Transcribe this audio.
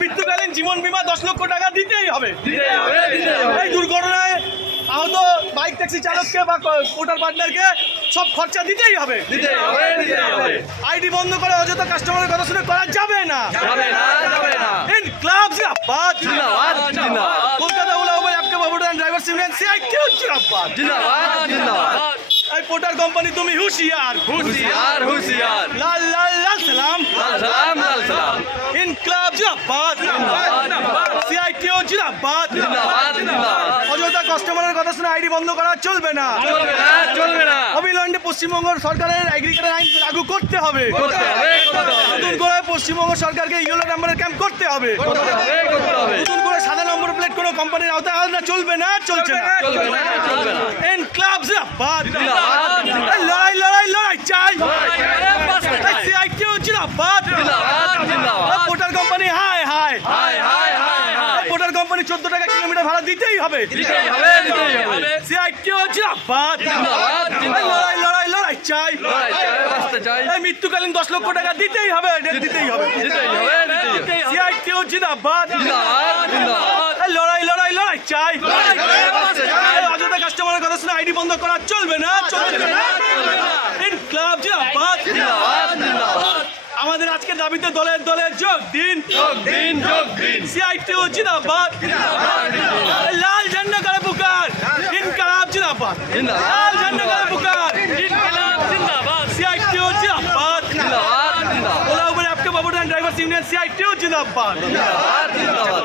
মৃত্যুকালীন জীবন বিমা দশ লক্ষ টাকা দিতেই হবে। এই দুর্ঘটনায় আহত বাইক ট্যাক্সি চালককে বা কোটার পার্টনারকে সব খরচা দিতেই হবে। আইডি বন্ধ করে অযথা কাস্টমারের কথা শুনে করা যাবে না। ইন কোম্পানি তুমি হুঁশিয়ার হুঁশিয়ার হুঁশিয়ার। জিন্দাবাদ জিন্দাবাদ জিন্দাবাদ অযথা কাস্টমারের কথা শুনে আইডি বন্ধ করা চলবে না। চলবে না চলবে না। অবিলম্বে পশ্চিমবঙ্গ সরকারের এগ্রিকালচার আইন লাগু করতে হবে। নতুন করে পশ্চিমবঙ্গ সরকারকে ইয়েলো নাম্বারের ক্যাম্প করতে হবে। নতুন করে সাদা নম্বর প্লেট কোনো কোম্পানির আওতায় আনা চলবে না চলছে না। এন ক্লাব জিন্দাবাদ। এই লড়াই লড়াই লড়াই চাই জিন্দাবাদ সিআই কেউ জিন্দাবাদ জিন্দাবাদ পোর্টার কোম্পানি হাই হাই হাই হাই হাই হাই পোর্টার চোদ্দ টাকা কিলোমিটার ভাড়া দিতেই হবে। লড়াই লড়াই লড়াই চাই। মৃত্যুকালীন দশ লক্ষ টাকা দিতেই হবে দিতেই হবে সিআই লড়াই লড়াই লড়াই চাই। অযথা কাস্টমারের কথা শুনে আইডি বন্ধ করা চলবে না। চলবে না। আমাদের আজকে দাবিতে দলের দলের যোগ দিন। যোগ দিন যোগ দিন। সিআইটিও জিন্দাবাদ। এই লাল ঝন্ডা করে পুকার। ইনকালাব জিন্দাবাদ। জিন্দাবাদ। লাল ঝান্ডা করে পুকার। ইনকালাব জিন্দাবাদ। সিআইটি ও জিন্দাবাদ জিন্দাবাদ। ওলা উপরে আপকে বাবুডান ড্রাইভার ইউনিয়ন সিআইটিও জিন্দাবাদ। জিন্দাবাদ জিন্দাবাদ।